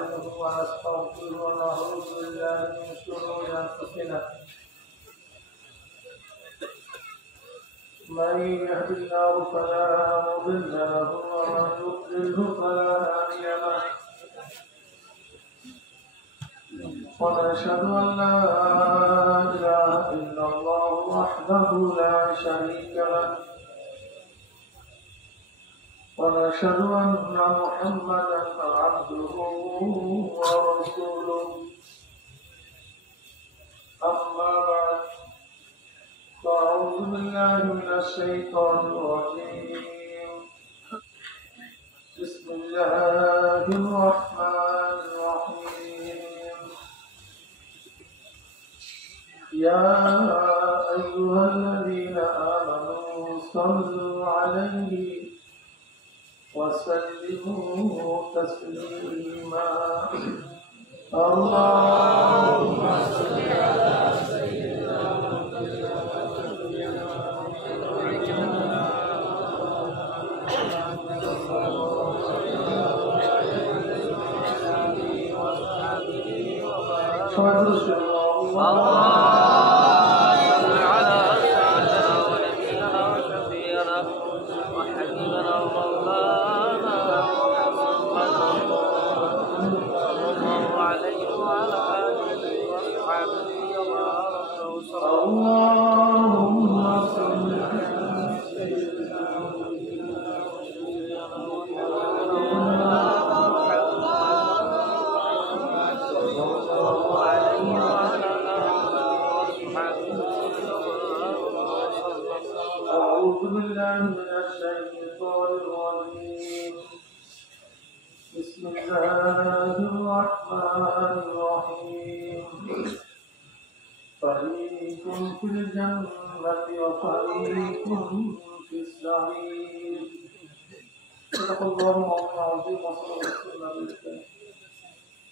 نستعينه ونستغفره ونعوذ بالله من شرور أنفسنا من يهد الله فلا مضل له ومن يضلله فلا هادي له ونشهد أن لا إله إلا الله وحده لا شريك له ونشهد أن محمدا عبده ورسوله أما بعد فأعوذ بالله من الشيطان الرجيم بسم الله الرحمن الرحيم يا أيها الذين آمنوا صلوا عليه وسلموا تسليما اللهم صل على سيدنا بسم الله الرحمن الرحيم فريق في الجنة وفريق في السعير صدق الله العظيم وصلى الله عليه وسلم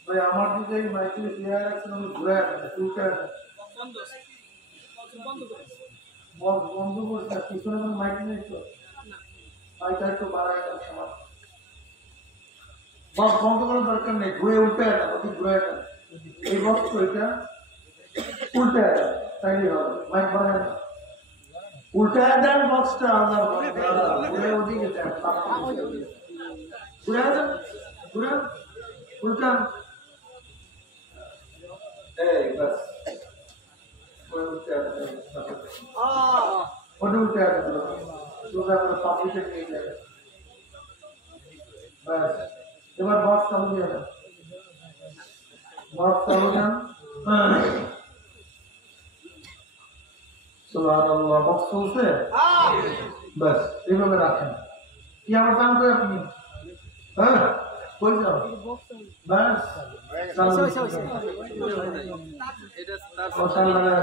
ভাই আমার দিকে মাইকে ক্লিয়ার আছে না ঘুরে আছে টুকে বন্ধ বন্ধ করতে পিছনে মাইক নেই তো মাইকটা একটু বাড়ায় দাও সমাজ বক্স বন্ধ করার দরকার নেই ঘুরে উল্টে এটা অতি ঘুরে এটা এই বক্স এটা উল্টে এটা তাইলে হবে মাইক বাড়ায় না উল্টে দেন বক্সটা আলাদা ঘুরে ওদিকে দেন ঘুরে দেন ঘুরে উল্টা এই বাস ওই উল্টে ওটা উল্টে এটা তোমরা আমরা পাবলিকে নিয়ে যাবে বাস এবার বক্স চালু দিয়ে দেন বক্স চালু দেন সুবহানাল্লাহ বক্স চলছে বাস এইভাবে রাখেন কি আমার দাম করে আপনি হ্যাঁ কই যাও বাস চালু এটা তার লাগা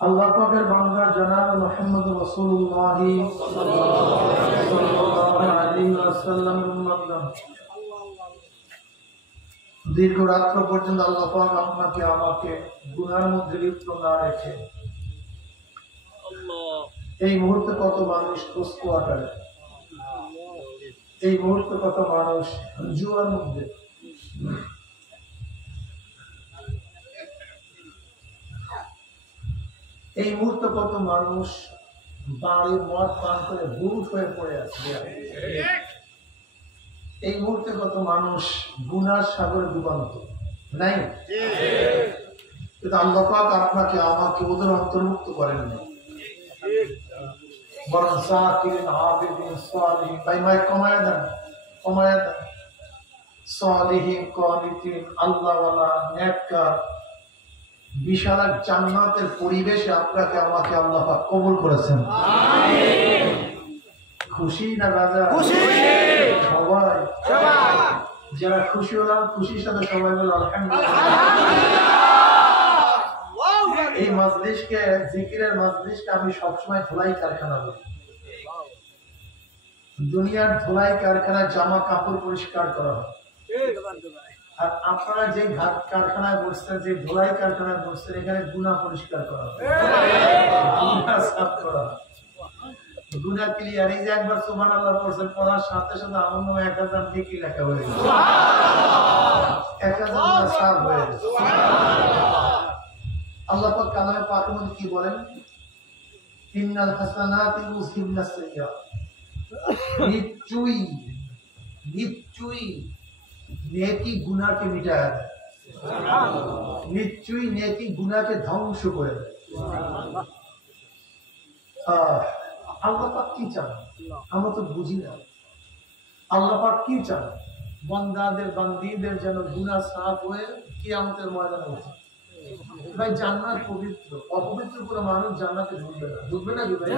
আল্লাহ পাকের বান্দা জনাব মুহাম্মদ রাসূলুল্লাহ সাল্লাল্লাহু আলাইহি ওয়াসাল্লাম দীর্ঘ রাত্র পর্যন্ত আল্লাহ পাক আপনাকে আমাকে গুনার মধ্যে লিপ্ত না রেখে এই মুহূর্তে কত মানুষ কষ্ট আকারে এই মুহূর্তে কত মানুষ জুয়ার মধ্যে এই মুহূর্তে কত মানুষ বাড়ি মদ পান করে বুট হয়ে পড়ে আছে এই মুহূর্তে কত মানুষ গুনার সাগরে ডুবান্ত নাই কিন্তু আল্লাহ পাক আপনাকে আমাকে ওদের অন্তর্ভুক্ত করেননি বরং সাকিরিন আবিদিন সালিহিন ভাই মাইক কমায় দেন সালিহিন কানিতিন আল্লাহওয়ালা নেককার বিশাল এক জান্নাতের পরিবেশে আপনাকে আমাকে আল্লাহ পাক কবুল করেছেন আমিন খুশি না রাজা খুশি সবাই যারা খুশি হলাম খুশির সাথে সবাই বলে আলহামদুলিল্লাহ এই মাজলিসকে জিকিরের মাজলিসকে আমি সবসময় ধুলাই কারখানা বলি দুনিয়ার ধুলাই কারখানায় জামা কাপড় পরিষ্কার করা হয় আর আপনারা যে ঘাট কারখানায় বসছেন যে ধুলাই কারখানায় বসছেন এখানে গুনাহ পরিষ্কার করা হয় গুনাহ সাফ করা হয় গুনাহ ক্লিয়ার। এই যে একবার সুবহানাল্লাহ পড়ছেন, পড়ার সাথে সাথে আমার নামে 1000 নেকি লেখা হয়ে গেছে, 1000 গুনাহ সাফ হয়ে গেছে। আল্লাহ পাক কালামে পাকের মধ্যে কি বলেন? ইন্নাল হাসানাতি ইউযহিবনাস সাইয়্যাত। নিশ্চয়ই নেকি গুনাহকে মিটায় দেয়, নিশ্চয়ই নেকি গুনাহকে ধ্বংস করে দেয়। আল্লাহ পাক কি চান আমরা তো বুঝি না। আল্লাহ পাক কি চান? বান্দীদের যেন গুনাহ সাফ হয়ে কিয়ামতের ময়দানে ওঠে। ভাই জান্নাত পবিত্র, অপবিত্র কোনো মানুষ জান্নাতে ঢুকবে না কি ভাই?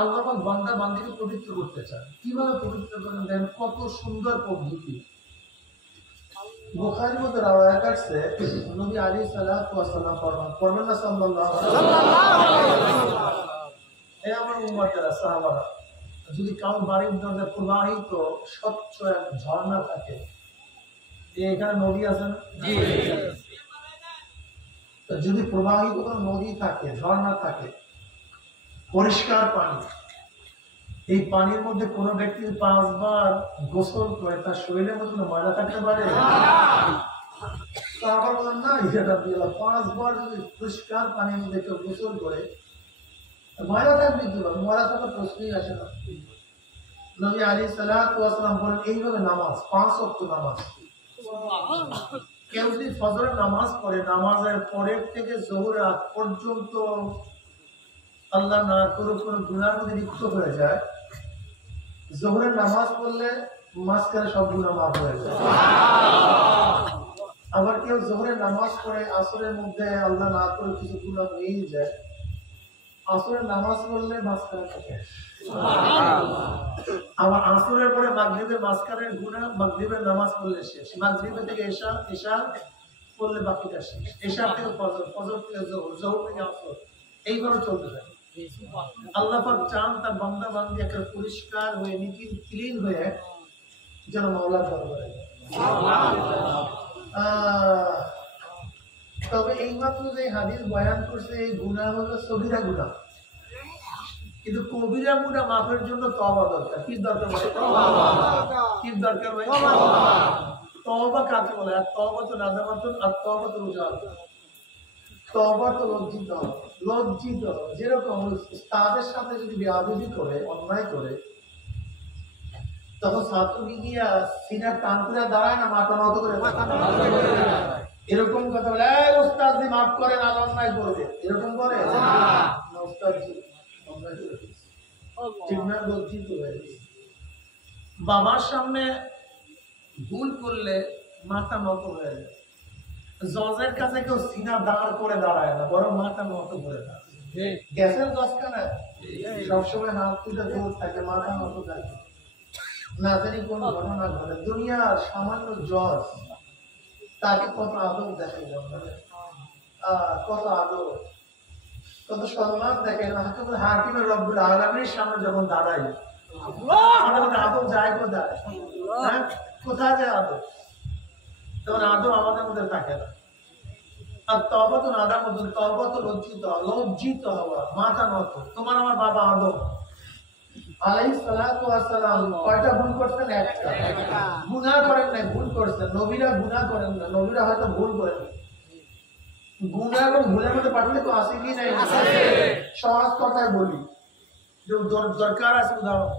আল্লাহ পাক বান্দাকে পবিত্র করতে চান। কিভাবে পবিত্র করেন দেন? কত সুন্দর পদ্ধতি। বুখারীর মধ্যে রওয়ায়াত আছে, নবী আলাইহিস সালাতু ওয়াস সালাম ফরমান না সাল্লাল্লাহু আলাইহি ওয়াসাল্লাম, হে আমার উম্মতেরা, সাহাবারা, যদি কারো বাড়ির দরজা প্রবাহিত স্বচ্ছ এক ঝর্ণা থাকে, এখানে নদী আছে না? জি। যদি প্রবাহিত কোনো নদী থাকে, ঝর্ণা থাকে, পরিষ্কার পানি, এই পানির মধ্যে কোনো ব্যক্তি 5 বার গোসল করে তার শরীরের মধ্যে ময়লা থাকতে পারে? সাহাবা বলেন না, এটা 5 বার যদি পরিষ্কার পানির মধ্যে কেউ গোসল করে ময়লা থাকবে কি? ময়লা থাকার প্রশ্নই আসে না। নবী আলাইহিস সালাতু ওয়াস সালাম বলেন এইভাবে নামাজ, 5 ওয়াক্ত নামাজ, কেউ যদি ফজরের নামাজ পড়ে, নামাজের পরের থেকে যোহরের আগ পর্যন্ত আল্লাহ না করুক কোনো গুনার মধ্যে লিপ্ত হয়ে যায়, যোহরের নামাজ পড়লে মাঝখানে সব গুনাহ মাফ হয়ে যায়। আবার কেউ যোহরের নামাজ পড়ে আসরের মধ্যে আল্লাহ না করে কিছু গুনাহ হয়েই যায়, আসরের নামাজ পড়লে মাঝখানে থাকে। আবার আসরের পরে মাগরিবের মাঝখানের গুনাহ মাগরিবের নামাজ পড়লে শেষ, মাগরিবের থেকে এশা পড়লে বাকিটা শেষ, এশা থেকে ফজর, ফজর থেকে যোহর, যোহর থেকে আসর, এইভাবে চলতে থাকে। আল্লাহ পাক চান তার বান্দা বান্দি একটা পরিষ্কার হয়ে নিখিল ক্লিন হয়ে যেন মাওলার দরবারে। তবে এইমাত্র যে হাদিস বয়ান করছে, এই গুনাহ হলো সগীরা গুনাহ, কিন্তু কবিরা গুনাহ মাফের জন্য তওবা দরকার। কি দরকার ভাই? কি দরকার ভাই? তওবা কাকে বলে? আর তওবা তো নাদামাতুন, আর তওবা তো রুজা। তওবা তো লজ্জিত, যেরকম উস্তাদের সাথে যদি বেয়াদবি করে, অন্যায় করে, তখন ছাত্র গিয়া সিনার টান করে দাঁড়ায় না, মাথা নত করে এরকম কথা বলে, এই উস্তাদ জি মাফ করেন, আর অন্যায় করবে, এরকম করে না। উস্তাদ জি অন্যায় করে ঠিক না, লজ্জিত হয়ে গেছে। বাবার সামনে ভুল করলে মাথা নত হয়ে যায়। জজের কাছে কেউ সিনা দাঁড় করে দাঁড়ায় না, বরং মাথা নত করে দাঁড়ায়। গ্যাসের দশখানা সবসময় হাত তুলে জোর থাকে, মাথা নত থাকে, না জানি কোন ঘটনা ঘটে। দুনিয়ার সামান্য জজ, তাকে কত আদর দেখে, কত আদর, কত সম্মান দেখে। হাকিমের রব্বুল আলামিনের সামনে যখন দাঁড়াই, আমাদের আদর যায় কোথায়? কোথায় যায় আদর? তখন আদর আমাদের মধ্যে থাকে না। আর তওবা তো নাদামতুন, তওবা তো লজ্জিত হওয়া, মাথা নত। তোমার আমার বাবা আদম আলাইহিস সালাতু ওয়াস সালাম কয়টা ভুল করছেন? একটা। গুনাহ করেন না, ভুল করছেন। নবীরা গুনাহ করেন না, নবীরা হয়তো ভুল করেন। গুনাহ এবং ভুলের মধ্যে পার্থক্য আছে কি নাই? আছে। সহজ কথায় বলি, যে দরকার আছে উদাহরণ,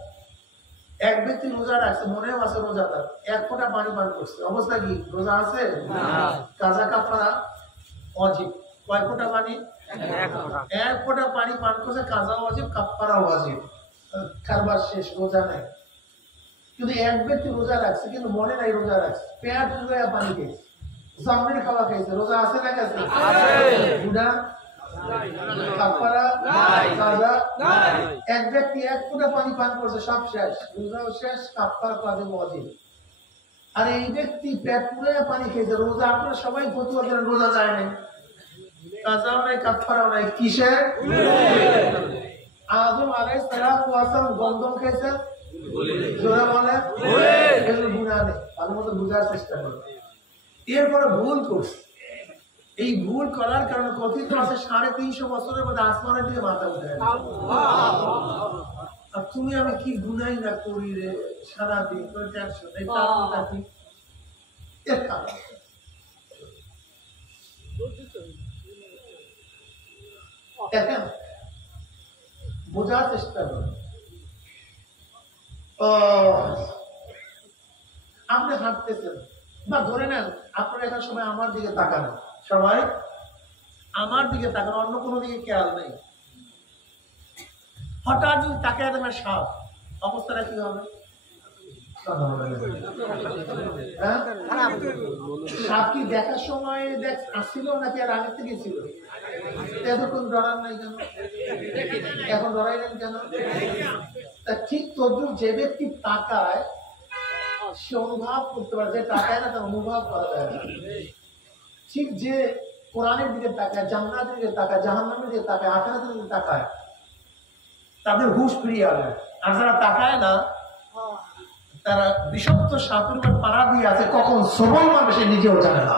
এক ব্যক্তি রোজা রাখছে, মনেও আছে রোজাদার, 1 ফোঁটা পানি পান করছে, অবস্থা কি? রোজা আছে না? কাজা কাফারা ওয়াজিব। কয় ফোঁটা পানি? 1 ফোঁটা পানি পান করছে, কাজা ওয়াজিব, কাফারা ওয়াজিব, কারবার শেষ, রোজা নাই। কিন্তু এক ব্যক্তি রোজা রাখছে, কিন্তু মনে নাই রোজা রাখছে, পেট ধুয়ে পানি খেয়েছে, জামরির খাওয়া খেয়েছে, রোজা আছে না? কাছে গুনাহ কাফারা কাজা নাই। এক ব্যক্তি 1 ফোঁটা পানি পান করছে, সব শেষ, রোজাও শেষ, কাফারা কাজা ওয়াজিব। আর এই ব্যক্তি পেট পুরে পানি খেয়েছে, রোজা। আপনারা সবাই ফতোয়া দেন রোজা যায় নাই, কাজাও নাই, কাফারাও নাই, কিসের? আদম আলাইহিস সালাতু ওয়াস সালাম গন্ধম খেয়েছেন, জোরে বলে এর গুনাহ নেই। ভালো মতো বুঝার চেষ্টা করুন। এরপরে ভুল করছে, এই ভুল করার কারণে কথিত আছে 350 বছরের মধ্যে আসমানের দিকে মাথা উঠে। আর তুমি আমি কি গুনাই না করি রে, সারাদিন করে টেনশন। এই কারণটা কি? এর কারণ দেখেন, বোঝার চেষ্টা করুন। আপনি হাঁটতেছেন বা ধরে নেন আপনার একটা সময় আমার দিকে তাকান, সবাই আমার দিকে তাকান, অন্য কোনো দিকে খেয়াল নেই। হঠাৎ যদি তাকায় দেন সাপ, অবস্থাটা কি হবে? সাপ কি দেখার সময় আসছিল নাকি আর আগে থেকে ছিল? এতক্ষণ ডরান নাই কেন? এখন ডরাইলেন কেন? তা ঠিক তদ্রুপ যে ব্যক্তি তাকায় সে অনুভব করতে পারে, যে তাকায় না তার অনুভব করা যায় না। ঠিক যে কোরআনের দিকে তাকায়, জান্নাতের দিকে তাকায়, জাহান্নামের দিকে তাকায়, আখিরাতের দিকে তাকায়, তাদের হুঁশ ফিরিয়ে আসে। আর যারা তাকায় না তারা বিষাক্ত সাপের উপর পাড়া দিয়ে আছে, কখন সবল মানুষ নিজেও জানে না।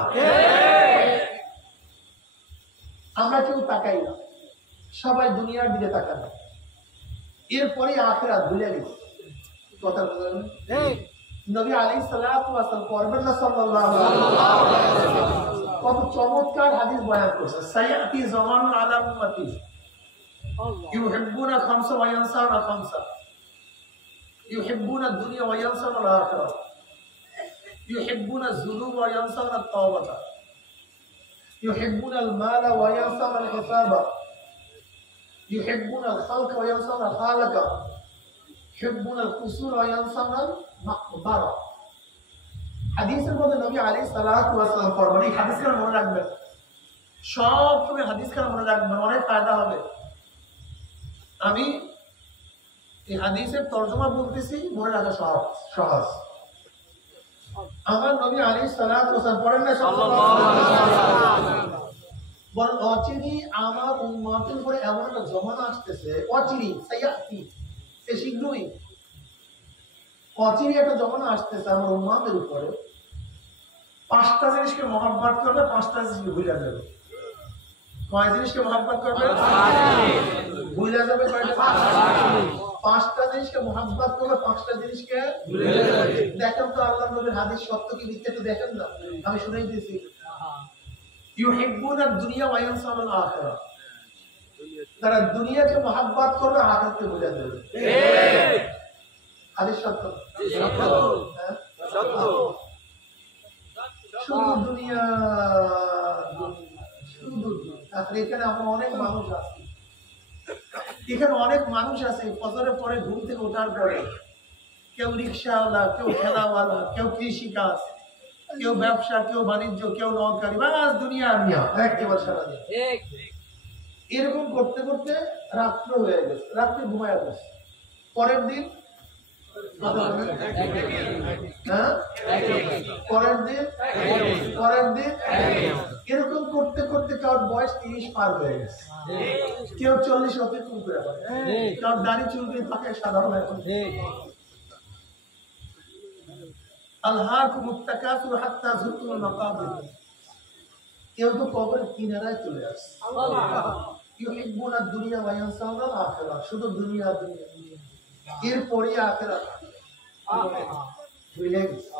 আমরা কেউ তাকাই না, সবাই দুনিয়ার দিকে তাকায়, এরপরে আখিরাত ভুলে গেছে। কথা বলেন নবী আলাইহিস সালাতু ওয়াস সালাম পরবেন না সাল্লাল্লাহু আলাইহি ওয়াসাল্লাম কত চমৎকার হাদিস বয়ান করছে। সায়াতি জামানুন আলা উম্মতি ইউহিব্বুনা খামসা ওয়া ইয়ানসাউনা খামসা, ইউহিব্বুনা দুনিয়া ওয়া ইয়ানসাউনা আল-আখিরাহ, ইউহিব্বুনা যুনুব ওয়া ইয়ানসাউনা আত-তাওবাতা, ইউহিব্বুনা আল-মালা ওয়া ইয়ানসাউনা আল-হিসাবা, ইউহিব্বুনা আল-খালকা ওয়া ইয়ানসাউনা আল-খালিকা, ইউহিব্বুনা আল-কুসুর ওয়া ইয়ানসাউনা আল-মাকবারা। হাদিসের মধ্যে নবী আলাইহিস সালাতু ওয়াস সালাম ফরমান, এই হাদিসটা মনে রাখবেন, সব সময় হাদিসটা মনে রাখবেন, অনেক ফায়দা হবে। আমি এই হাদিসের তরজমা বলতেছি, মনে রাখা সহজ। আমার নবী আলাইহিস সালাতু ওয়াস সালাম পড়েন না সাল্লাল্লাহু আলাইহি ওয়াসাল্লাম, বলেন অচিরি আমার উম্মতের উপরে এমন একটা জমানা আসতেছে, অচিরি সায়াতি, সে শীঘ্রই অচিরি একটা জমানা আসতেছে আমার উম্মতের উপরে, 5টা জিনিসকে মহব্বত করবে, 5টা জিনিসকে ভুলে যাবে। কয় জিনিসকে মহব্বত করবে? ভুলে যাবে। 5টা জিনিসকে মহব্বত করবে, 5টা জিনিসকে ভুলে যাবে। দেখেন তো আল্লাহর নবীর হাদিস সত্য কি মিথ্যা একটু দেখেন না, আমি শুনাই দিয়েছি। ইউহিব্বুনা দুনিয়া ওয়া ইয়ানসাউনা আল-আখিরাহ, তারা দুনিয়াকে মহব্বত করবে, আখিরাতকে ভুলে যাবে। ঠিক হাদিস সত্য? সত্য। শুধু দুনিয়া, শুধু এখানে আমরা অনেক মানুষ আছি, এখানে অনেক মানুষ আছে ফজরের পরে ঘুম থেকে ওঠার পরে কেউ রিক্সাওয়ালা, কেউ ঠেলাওয়ালা, কেউ কৃষিকাজ, কেউ ব্যবসা, কেউ বাণিজ্য, কেউ নৌকারি, বাস দুনিয়া নিয়া একেবারে সারাদিন এরকম করতে করতে রাত্র হয়ে গেছে, রাত্রে ঘুমায় গেছে। পরের দিন এরকম করতে করতে কারোর বয়স 30 পার হয়ে গেছে, কেউ 40 অতিক্রম করে পারে, কারোর দাড়ি চুলকে থাকে সাধারণ। এখন আলহাকুমুত তাকাসুর হাত্তা যুরতুমুল মাকাবির, কেউ তো কবরের কিনারায় চলে আসে। ইউহিব্বুনা দুনিয়া ওয়া ইয়ানসাউনা আল-আখিরাহ, শুধু দুনিয়া দুনিয়া, এরপরে আখিরাত ভুলে গেছে।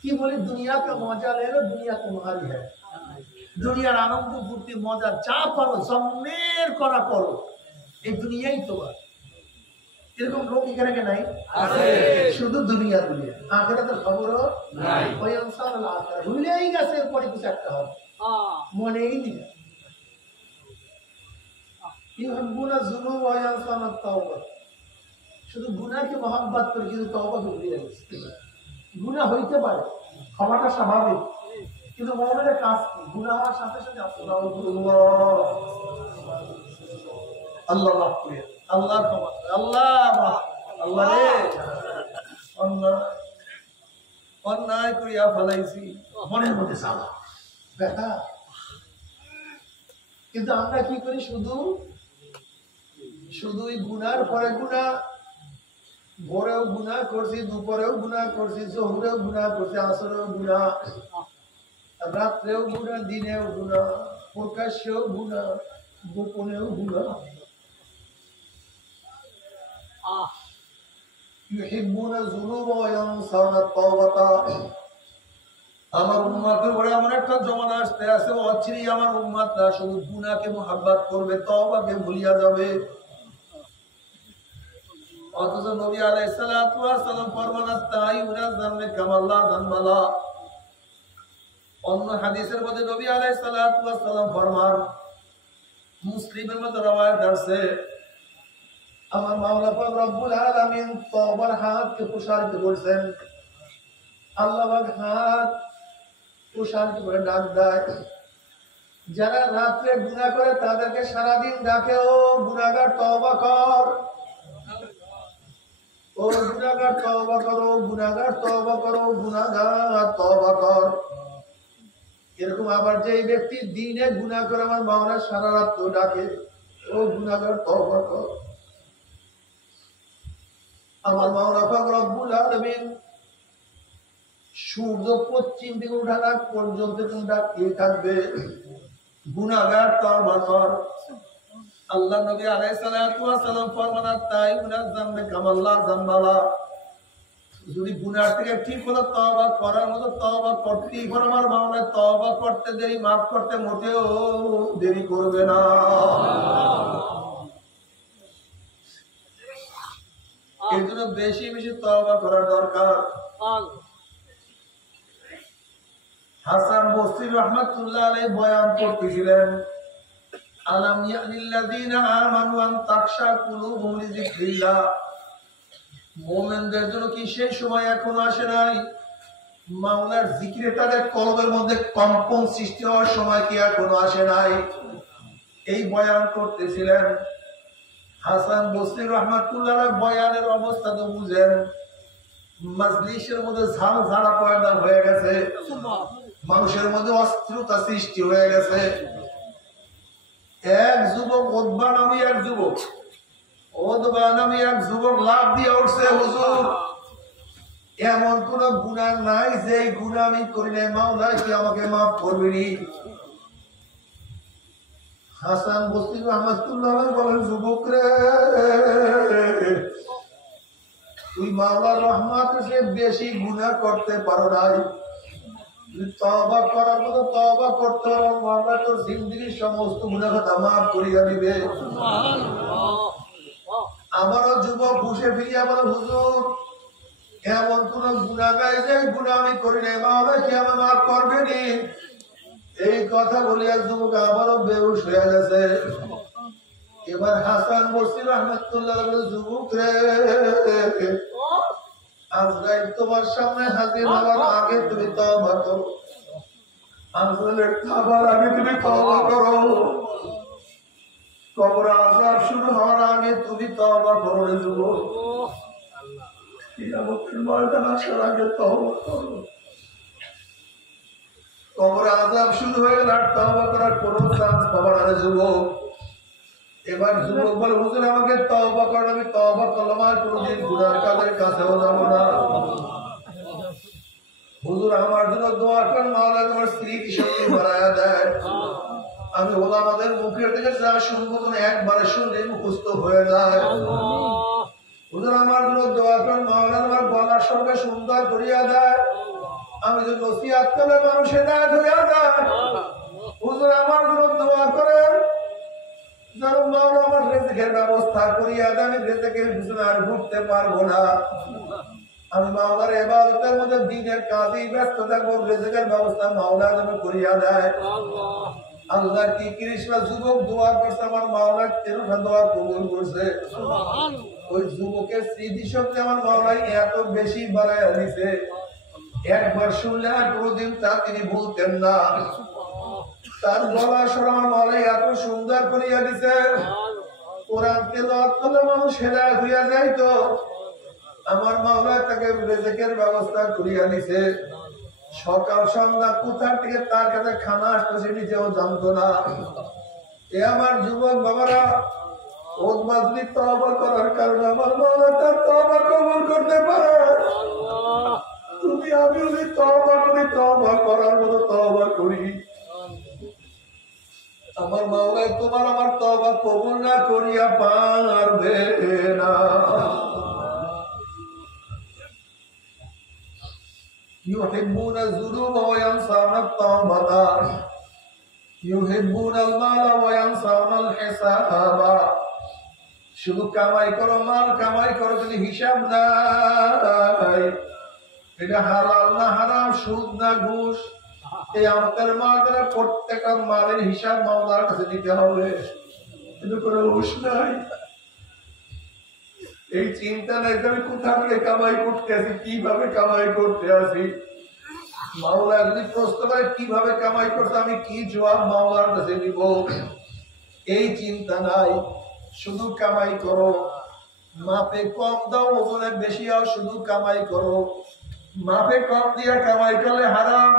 কি বলে দুনিয়া কা মজা লে লো, দুনিয়া তোমারি হ্যায়। দুনিয়ার আনন্দ ফুর্তি মজা যা পারো জন্মের করা করো, এই দুনিয়াই তোমার। এরকম লোক এখানে নাই, শুধু দুনিয়া দুনিয়া, আখিরাতের খবরও নাই। ওই ইনসান আল আখিরাত ভুলেই গেছে, এরপরে কিছু একটা হবে মনেই নেই। ইউহিব্বুনা যুনুব ওয়া ইয়ানসাউনা আত-তাওবা, শুধু গুনাহকে মহব্বত করে কিন্তু তওবাকে ভুলে গেছে। গুনাহ হইতে পারে, ক্ষমাটা স্বাভাবিক, কিন্তু মুমিনের কাজ কি? গুনাহ হওয়ার সাথে সাথে আস্তাগফিরুল্লাহ, আল্লাহ মাফ করে, আল্লাহ ক্ষমা করে, আল্লাহ রে অন্যায় করিয়া ফেলাইছি, মনের মধ্যে চাওয়া ব্যথা। কিন্তু আমরা কি করি? শুধু শুধু গুনার পরে গুনাহ, ভোরেও গুনাহ করছি, দুপুরেও গুনাহ করছি, জোহরেও গুনাহ করছি, আসরেও গুনাহ, রাত্রেও গুনাহ, দিনেও গুনাহ, প্রকাশ্যেও গুনাহ, গোপনেও গুনাহ। ইউহিব্বুনা যুনুবা ওয়া ইয়ানসাউনা তাওবাতা। আমার উম্মতের উপরে এমন একটা জমানা আসতে আছে, অচিরেই আমার উম্মতরা শুধু গুনাহকে মুহাব্বত করবে, তওবাকে ভুলিয়া যাবে। অথচ নবী আলাইহিস সালাতু ওয়াস সালাম ফরমান আত-তাইয়ুনা যামে কামাল্লা যানবালা। অন্য হাদিসের মধ্যে নবী আলাইহিস সালাতু ওয়াস সালাম ফরমান, মুসলিমের মধ্যে রওয়ায়াত আছে, আমার মাওলা পাক রব্বুল আলামিন তওবার হাতকে প্রসারিত করেছেন। আল্লাহ পাক হাত প্রসারিত করে ডাক দেয়। যারা রাত্রে গুনাহ করে তাদেরকে সারাদিন ডাকে, ও গুনাহগার তওবা কর, ও গুনাহগার তওবা করো, গুনাহগার তওবা করো, গুনাহগার তওবা কর। এরকম আবার যে ব্যক্তি দিনে গুনাহ করে আমার মাওলা সারা রাত ডাকে, ও গুনাহগার তওবা কর। আমার মাওলা পাক রব্বুল আলামিন সূর্য পশ্চিম দিকে ওঠার আগ পর্যন্ত ডাকতেই থাকবে, গুনাহগার তওবা কর। আল্লাহ নবী আলাইহিস সালাতু ওয়াস সালাম ফরমান আত-তাইয়ুনা যামে কামাল্লা যানবালা। যদি গুনাহ থেকে ঠিক হলো তওবা করার মতো তওবা করতেই পারে, আমার মাওলা তওবা করতে দেরি, মাফ করতে মোটেও দেরি করবে না। এর জন্য বেশি বেশি তওবা করার দরকার। হাসান বসরি রাহমাতুল্লাহ আলাইহি বয়ান করতেছিলেন, আলাম ইয়ানিল্লাযীনা আমানু আন তাখশা কুলুবুহুম লিযিকরিল্লাহ। মুমিনদের জন্য কি সেই সময় এখনো আসে নাই, মাওলার জিকিরে তাদের কলবের মধ্যে কম্পন সৃষ্টি হওয়ার সময় কি এখনো আসে নাই? এই বয়ান করতেছিলেন হাসান বসরি রাহমাতুল্লাহ আলাইহি। বয়ানের অবস্থা তো বুঝেন, মাজলিসের মধ্যে ঝাল ঝাড়া পয়দা হয়ে গেছে, মানুষের মধ্যে অস্থিরতা সৃষ্টি হয়ে গেছে। এক যুবক, ওদবা নামী এক যুবক, ওদবা নামী এক যুবক লাভ দিয়ে উঠছে, হুজুর এমন কোন গুনাহ নাই যে গুনাহ আমি করি নাই, মাওলা কি আমাকে মাফ করবেনি? হাসান বসরি রাহমাতুল্লাহ আলাইহি বলেন, যুবক রে, তুই মাওলার রহমতে সে বেশি গুনাহ করতে পারো নাই। তওবা করার মতো তওবা করতে হবে, মাওলা তোর জিন্দেগীর সমস্ত গুনাহ খাতা মাফ করিয়া দিবে। আমারও যুবক বসে ফিরিয়া বলে, হুজুর এমন কোন গুনাহ নাই যে গুনাহ আমি করি নাই, মাওলা কি আমাকে মাফ করবেনি? এই কথা বলিয়া যুবক আবারও বেহুশ হয়ে গেছে। এবার হাসান বসরি রাহমাতুল্লাহ আলাইহি, যুবক রে, আজরাইল তোমার সামনে হাজির হওয়ার আগে তুমি তওবা করো, আজরাইলের খাবার আগে তুমি তওবা করো, কবর আযাব শুরু হওয়ার আগে তুমি তওবা করো রে যুবক, কিয়ামতের ময়দান আসার আগে তওবা করো। কবর আযাব শুরু হয়ে গেলে আর তওবা করার কোনো চান্স পাবে না রে যুবক। এবার যুবক বলে, হুজুর আমাকে তওবা করেন, আমি তওবা করলাম, আর কোনদিন গুনার কাজের কাছেও যাব না। হুজুর আমার জন্য দোয়া করেন, মাওলা তোমার স্মৃতি শক্তি বাড়ায়া দেয়, আমি ওলামাদের মুখের থেকে যা শুনবো একবারে শুনলে মুখস্থ হয়ে যায়। হুজুর আমার জন্য দোয়া করেন, মাওলা তোমার গলার সঙ্গে সুন্দর করিয়া দেয়, আমি যে নসিহত করলে মানুষ হেদায়েত হইয়া যায়। হুজুর আমার জন্য দোয়া করেন, যেন মাওলা আমার রিজিকের ব্যবস্থা করিয়া দেয়, আমি রিজিকের পিছনে আর ঘুরতে পারবো না, আমি মাওলার ইবাদতের মধ্যে দিনের কাজেই ব্যস্ত থাকবো, রিজিকের ব্যবস্থা মাওলা যেন করিয়া দেয়। আল্লাহর কি কৃষ্ণ যুবক দোয়া করছে, আমার মাওলা তেরোটা দোয়া কবুল করছে। ওই যুবকের স্মৃতি শক্তি আমার মাওলা এত বেশি বাড়াইয়া দিছে, একবার শুনলে আর কোনোদিন তা তিনি বলতেন না। তার গলা স্বর আমার মাওলা এত সুন্দর করিয়া দিছে, কোরআন তেলাওয়াত করলে মানুষ হেদায়েত হইয়া যাইতো। আমার মাওলা তাকে রিজিকের ব্যবস্থা করিয়া দিছে, সকাল সন্ধ্যা কোথা থেকে তার কাছে খানা আসতো সে নিজেও জানতো না। এ আমার যুবক বাবারা, ওদমা যদি তওবা করার কারণে আমার মাওলা তার তওবা কবুল করতে পারে, তুমি আমি যদি তওবা করি, তওবা করার মতো তওবা করি, আমার মাওলা তোমার আমার তওবা কবুল না করিয়া পারবে না। يحبون الذنوب وينسون التوبة يحبون المال وينسون الحساب। শুধু কামাই করো, মাল কামাই করো, কিন্তু হিসাব নাই। এটা হালাল না হারাম, সুদ না ঘুষ, এই আমাদের মাদের প্রত্যেকটা মালের হিসাব মাওলার কাছে দিতে হবে, কিন্তু কোনো ঘুষ নাই। এই চিন্তা নাই আমি কোথা থেকে কামাই করতে আসি, কিভাবে কামাই করতে আসি। মাওলা যদি প্রশ্ন করে কিভাবে কামাই করতে, আমি কি জবাব মাওলার কাছে দিব, এই চিন্তা নাই। শুধু কামাই করো, মাপে কম দাও, ওখানে বেশি দাও, শুধু কামাই করো। মাপে কম দিয়া কামাই করলে হারাম,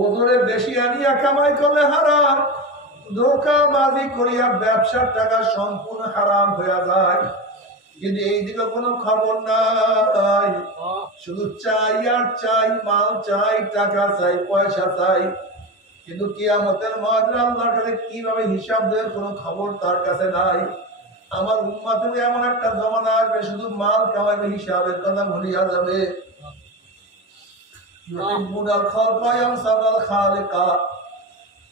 ওজনে বেশি আনিয়া কামাই করলে হারাম। ধোঁকাবাজি করিয়া ব্যবসার টাকা সম্পূর্ণ হারাম হয়ে যায়। কিন্তু এই দিকে কোনো খবর নাই, শুধু চাই আর চাই, মাল চাই, টাকা চাই, পয়সা চাই। কিন্তু কিয়ামতের মাঠে আল্লাহর কাছে কিভাবে হিসাব দেওয়ার কোনো খবর তার কাছে নাই। আমার উম্মতে এমন একটা জমানা আসবে, শুধু মাল কামাইবে, হিসাবের কথা ভুলিয়া যাবে।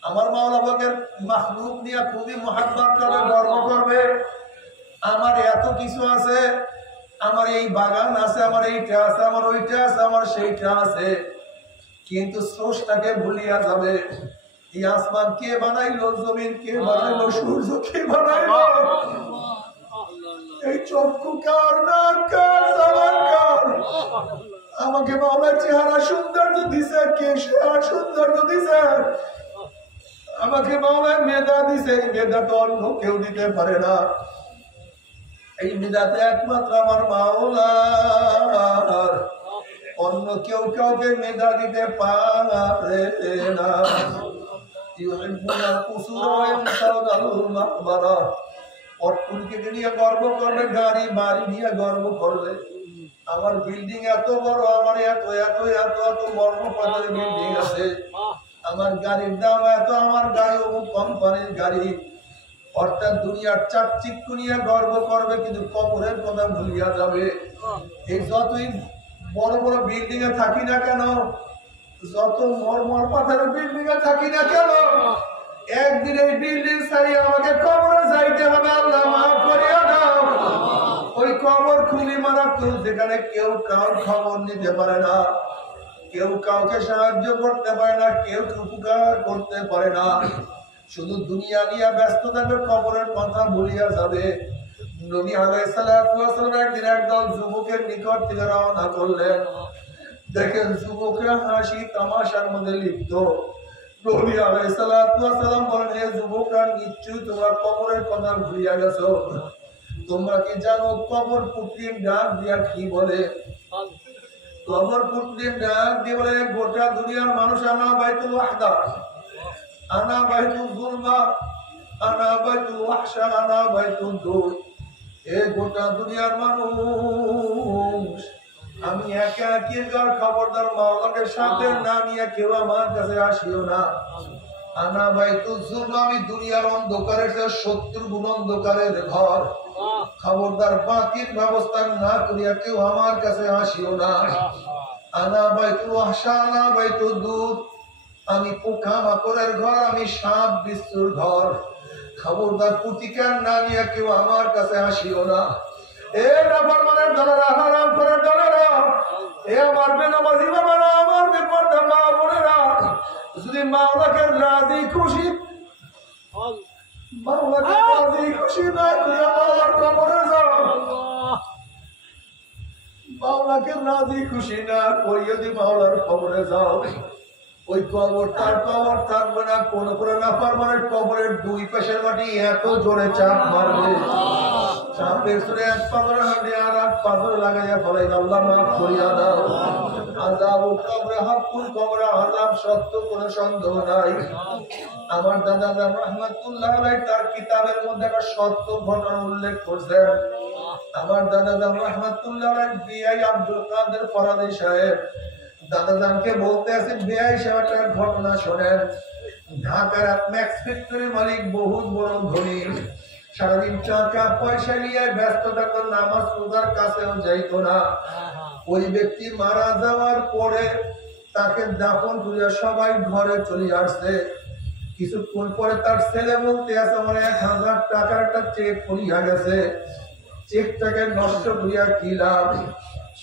আমার মাওলা পাকের মাখলুক নিয়ে খুবই মুহাব্বত করবে, গর্ব করবে। আমার এত কিছু আছে, আমার এই বাগান আছে, আমার এইটা আছে, আমার ওইটা আছে, আমার সেইটা আছে, কিন্তু স্রষ্টাকে ভুলিয়া যাবে। এই আসমান কে বানাইলো, জমিন কে বানাইলো, সূর্য কে বানাইলো, এই চক্ষু কার, নাক কার, জবান কার। আমাকে মাওলার চেহারা সৌন্দর্য দিছে, কে চেহারা সৌন্দর্য দিছে। আমাকে মাওলার মেধা দিছে, এই মেধা তো অন্য কেউ দিতে পারে না। এই মেধাতে একমাত্র আমার মাওলার, অন্য কেউ কাউকে মেধা দিতে পারে না। অট্টুলিকে নিয়ে গর্ব করবে, গাড়ি বাড়ি নিয়ে গর্ব করবে। আমার বিল্ডিং এত বড়, আমার এত এত এত এত মর্মপাতের বিল্ডিং আছে, আমার গাড়ির দাম এত, আমার গাড়ি অমুক কোম্পানির গাড়ি। অর্থাৎ দুনিয়ার চাকচিক্য নিয়ে গর্ব করবে, কিন্তু কবরের কথা ভুলিয়া যাবে। এই যতই বড় বড় বিল্ডিং এ থাকি না কেন, যত মরমর পাথরের বিল্ডিং এ থাকি না কেন, একদিন এই বিল্ডিং ছাড়িয়ে আমাকে কবরে যাইতে হবে। আল্লাহ মাফ করিয়া দাও। ওই কবর খুলি মারাত্মক, যেখানে কেউ কারোর খবর নিতে পারে না, কেউ কাউকে সাহায্য করতে পারে না, কেউ উপকার করতে পারে না, শুধু দুনিয়া নিয়ে ব্যস্ত থাকবে, কবরের কথা ভুলিয়া যাবে। নবী আলাইহিস সালাতু ওয়াস সালাম একদিন একদল যুবকের নিকট থেকে রওনা করলেন। দেখেন যুবকরা হাসি তামাশার মধ্যে লিপ্ত। নবী আলাইহিস সালাতু ওয়াস সালাম বলেন, হে যুবকরা, নিশ্চয়ই তোমরা কবরের কথা ভুলিয়া গেছো। তোমরা কি জানো কবর পুত্রীর ডাক দিয়া কি বলে? কবর পুত্রীর ডাক দিয়ে বলে, গোটা দুনিয়ার মানুষ আনা বাইতুল ওয়াহদা, আনা বাইতুল যুলমা, আনা বাইতুল ওয়াহশা, আনা বাইতুল দুর। এ গোটা দুনিয়ার মানুষ, আমি একা একি কার খবরদার, মাওলাকে সাথে না নিয়ে কেউ আমার কাছে আসিও না। আনা বাইতুল যুলমা, আমি দুনিয়ার অন্ধকারের 70 গুণ অন্ধকারের ঘর। খবরদার বাকির ব্যবস্থা না করিয়া কেউ আমার কাছে আসিও না। আনা বাইতুল ওয়াহশা, আনা বাইতুল দুর, আমি পোকা মাকড়ের ঘর, আমি সাপ বিচ্ছুর ঘর। খবরদার প্রতিকার না নিয়ে কেউ আমার কাছে আসিও না। এ নাফরমানের দলেরা, হারাম করার দলেরা, এ আমার বেনামাজি বাবারা, আমার বেপরদা মা বোনেরা, যদি মাওলাকে রাজি খুশি, মাওলাকে রাজি খুশি না করে আমার কবরে যাও। মাওলাকে রাজি খুশি না করে যদি মাওলার কবরে যাও, ওই কবর তার কবর থাকবে না। কোন করে নাফরমানের কবরের দুই পাশের মাটি এত জোরে চাপ মারবে, সাপের সুরে এক পাথর হাতে আর এক পাথর লাগাইয়া ফলাই আল্লাহ মাফ করিয়া দাও। আযাব কবরে হাক্কুল, কবরে আযাব সত্য, কোনো সন্দেহ নাই। আমার দাদা রাহমাতুল্লাহ আলাইহি তার কিতাবের মধ্যে একটা সত্য ঘটনা উল্লেখ করছেন। আমার দাদা রাহমাতুল্লাহ আলাইহি বিআই আব্দুল কাদের ফরাদি সাহেব দাদাজানকে বলতে আছে, বিআই সাহেব একটা ঘটনা শোনেন। ঢাকার ম্যাক্স ফ্যাক্টরি মালিক বহুত বড় ধনী, সারাদিন টাকা পয়সা নিয়ে ব্যস্ত থাকতো, নামাজ রোজার কাছেও যাইতো না। ওই ব্যক্তি মারা যাওয়ার পরে তাকে দাফন করে সবাই ঘরে চলে আসছে। কিছুক্ষণ পরে তার ছেলে বলতে আছে, আমার 1000 টাকার একটা চেক করিয়া গেছে, চেকটাকে নষ্ট করিয়া কি লাভ।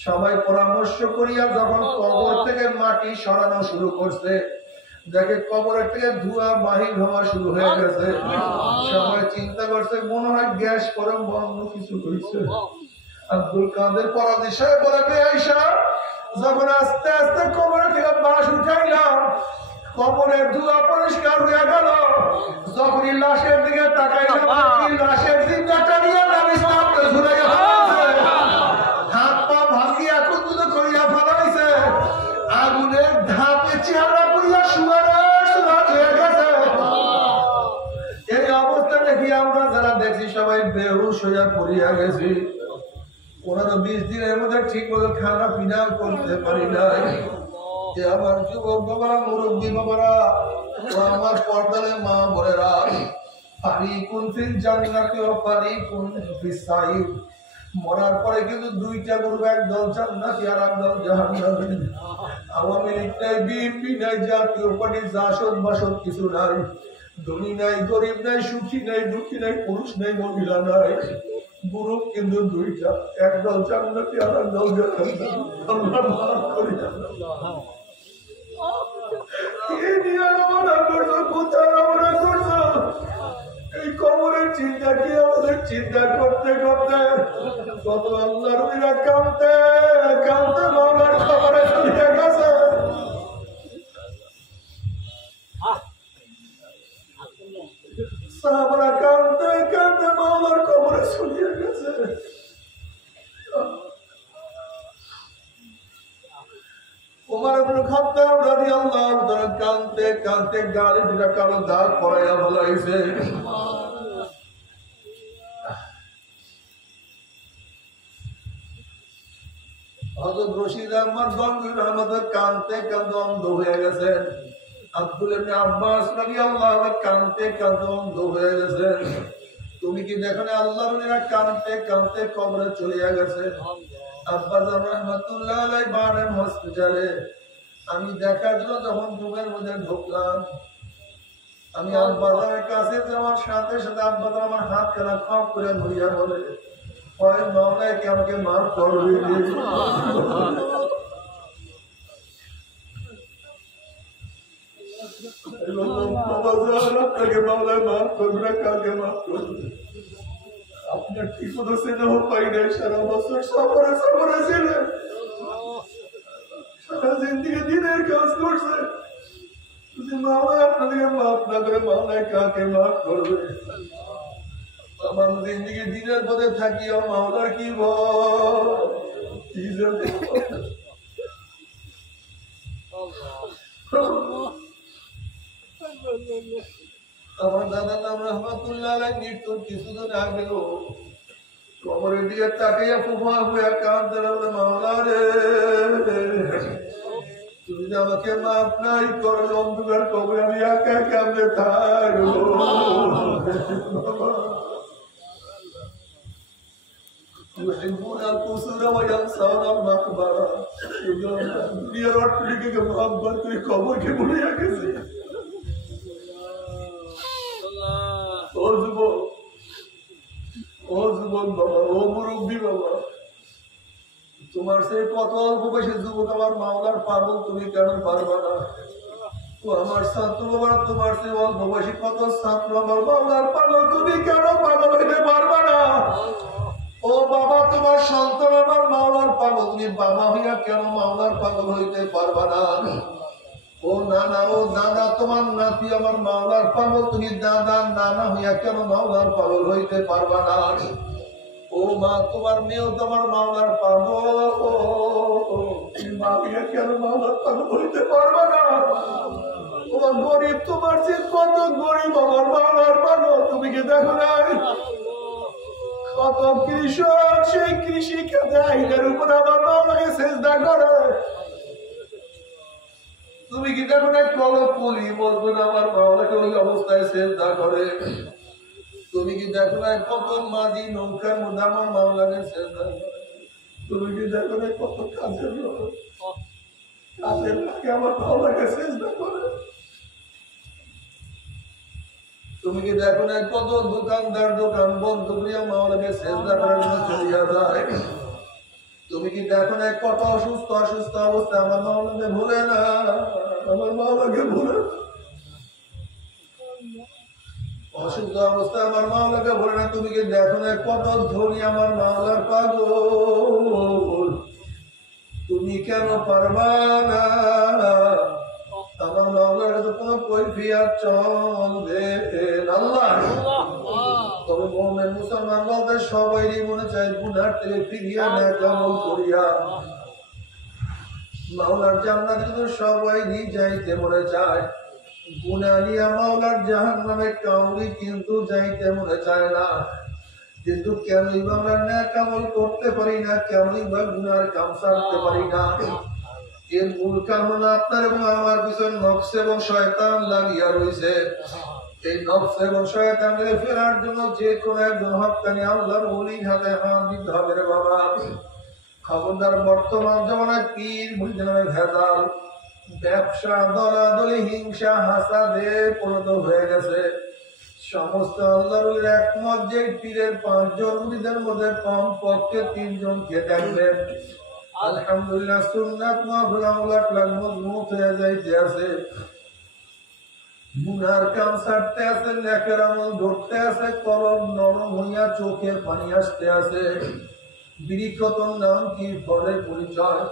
সবাই পরামর্শ করিয়া যখন কবর থেকে মাটি সরানো শুরু করছে, দেখে কবরের থেকে ধোঁয়া বাহির হওয়া শুরু হয়ে গেছে। সবাই চিন্তা করছে মনে হয় গ্যাস পরে বন্ধ কিছু হয়েছে। আব্দুল কাদের ফরাদি সাহেব বলে, বিআই সাহেব যখন আস্তে আস্তে কবর থেকে বাঁশ উঠাইলাম, কবরের ধোঁয়া পরিষ্কার হয়ে গেল। যখনই লাশের দিকে তাকাইলাম, লাশের জিন্দাটা নিয়ে নামিস নামতে ঝুলে গেছে, হাত পা ভাঙিয়া কুতুত করিয়া ফেলাইছে, আগুনের ধাপে চেহারা পুড়িয়া সুরাট হয়ে গেছে। এই অবস্থা দেখি আমরা যারা দেখছি সবাই বেহুশ হইয়া পড়িয়া গেছি। 15-20 দিনের মধ্যে ঠিক মতো খানা পিনাও করতে পারি নাই। আমার যুবক বাবারা, মুরব্বী বাবারা, আমার পর্দালে মা বোনেরা, ফারিকুন ফিল জান্নাতি ওয়া ফারিকুন ফিস সাইর। মরার পরে কিন্তু দুইটা গ্রুপ, একদল জান্নাতি আর একদল জাহান্নামী। আওয়ামী লীগ নাই, বিএনপি নাই, জাতীয় পার্টি জাসদ বাসদ কিছু নাই, ধনী নাই, গরিব নাই, সুখী নাই, দুঃখী নাই, পুরুষ নাই, মহিলা নাই, গ্রুপ কিন্তু দুইটা, একদল জান্নাতি আর একদল জাহান্নামী। আল্লাহ মাফ করে দাও। এই কবরের চিন্তা কি আমাদের চিন্তা করতে করতে কত আল্লাহর কাঁদতে কাঁদতে মাওলার কবরে চলে গেছে। সাহাবারা কাঁদতে কাঁদতে মাওলার কবরে চলে গেছে। ওমর ইবনে খাত্তাব রাদিয়াল্লাহু তাআলা কাঁদতে কাঁদতে গাড়ি দুটা কালো দাগ পরাইয়া ফেলাইছে। হযরত রশিদ আহমদ গঙ্গুর রহমত কাঁদতে কাঁদতে অন্ধ হয়ে গেছেন। আব্দুল ইবনে আব্বাস রাদিয়াল্লাহু তাআলা কাঁদতে কাঁদতে অন্ধ হয়ে গেছেন। তুমি কি দেখো না আল্লাহর ওলিরা কাঁদতে কাঁদতে কবরে চলে গেছে। আব্বাজান রাহমাতুল্লাহ আলাইহি বারেন হসপিটালে আমি দেখার জন্য যখন রুমের মধ্যে ঢুকলাম, আমি আব্বাজানের কাছে যাওয়ার সাথে সাথে আব্বাজান আমার হাত খানা খপ করে ধরিয়া বলে, হয় মাওলাই কি আমাকে মাফ করবে? আপনাকে মাওলায় মাফ করবে না, কাকে মাফ করবে? আপনার ঠিক মতো সেটাও পাই নাই, সারা বছর সফরে সফরে ছিলেন, সারা জিন্দিগি দিনের কাজ করছে, মাওলায় আপনাদেরকে মাফ না করে মাওলায় কাকে মাফ করবে? আমার জিন্দিগি দিনের পথে থাকিও মাওলার কি আমার দাদা নাম রহমাতুল্লাহ আলাইহি মৃত্যুর কিছুদিন আগেও কবরের দিকে তাকিয়ে ফুফা হয়ে কাঁদতে লাগলো, মাওলা রে তুমি যে আমাকে মাফ নাই করলে অন্ধকার কবরে আমি একা কেমনে থাকবো? يحبون القصور وينسون المقبرة। দুনিয়ার অট্টালিকাকে মহব্বত করে কবরকে ভুলিয়া গেছে। ও যুবক, ও যুবক বাবা, ও মুরব্বী বাবা, তোমার সেই কত অল্প বয়সের যুবক আমার মাওলার পাগল, তুমি কেন পারবা না? তো আমার ছাত্র বাবা, তোমার সেই অল্প বয়সী কত ছাত্র আমার মাওলার পাগল, তুমি কেন পাগল হইতে পারবা না? ও বাবা, তোমার সন্তান আমার মাওলার পাগল, তুমি বাবা হইয়া কেন মাওলার পাগল হইতে পারবা না? ও নানা, ও দাদা, তোমার নাতি আমার মাওলার পাগল, তুমি দাদা নানা হইয়া কেন মাওলার পাগল হইতে পারবা না? ও মা, তোমার মেয়েও তোমার মাওলার পাগল। মাকে কেন মাওলার পাগল বলতে পারবে না? তোমার গরিব, তোমার যে কত গরিব আমার মাওলার পাগল, তুমি কি দেখো না? কত কৃষক সেই কৃষি খেতে আইনের উপর আমার মাওলাকে সেজদা করে। তুমি কি দেখো না? কত পুলি বলবেন আমার মাওলাকে ওই অবস্থায় সেজদা করে। তুমি কি দেখো না? কত মাঝি নৌকার মধ্যে আমার মাওলাকে সেজদা করে। তুমি কি দেখো না? কত কাজের লোক কাজের লাগে আমার মাওলাকে সেজদা করে। তুমি কি দেখো না? কত দোকানদার দোকান বন্ধ করিয়া মাওলাকে সেজদা করার জন্য চলিয়া যায়। তুমি কি দেখো না? কত অসুস্থ অবস্থা আমার মাওলাকে ভুলে না, আমার মাওলাকে ভুলে না। অসুস্থ অবস্থায় আমার মাওলাকে ভুলে না। তুমি কি দেখো না? কত ধনী আমার মাওলার পাগল, তুমি কেন পারবা না? আমার মাওলার কাছে কোনো কৈফিয়ত চলবে আল্লাহ। তবে মুমিন মুসলমান বলতে সবাইরই মনে চায় গুনাহ থেকে ফিরিয়া নেক আমল করিয়া মাওলার জান্নাতে কিন্তু সবাইরই যাইতে মনে চায়। গুনাহ নিয়ে মাওলার জাহান্নামে কাউরি কিন্তু যাইতে মনে চায় না। কিন্তু কেনই বা আমরা নেক আমল করতে পারি না, কেনই বা গুনার কাম ছাড়তে পারি না? এর মূল কারণ আপনার এবং আমার পিছনে নফস এবং শয়তান লাগিয়া রয়েছে। এই নফস এবং শয়তানকে ফেরার জন্য যে কোন একজন হক্কানি আল্লাহর ওলির হাতে হাত দিতে হবে রে বাবা। খবরদার, বর্তমান জমানায় পীর মুরিদ নামে ভেজাল, ব্যবসা, দলাদলি, হিংসা, হাসাদে পরিণত হয়ে গেছে। সমস্ত আল্লাহর ওলির একমত যে পীরের 5 জন মুরিদের মধ্যে কমপক্ষে 3 জনকে দেখবেন আলহামদুলিল্লাহ সুন্নাত মাহফিল মজবুত হয়ে যাইতে আছে, গুনার কাম ছাড়তে আছে, নেকের আমল ধরতে আছে, কলম নরম হইয়া চোখের পানি আসতে আছে। বিরিকতন নাম কি, ফলের পরিচয়।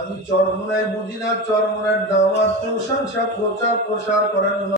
আমি চরমোনাই বুঝি না, চরমোনার দাওয়াত প্রশংসা প্রচার প্রসার করার জন্য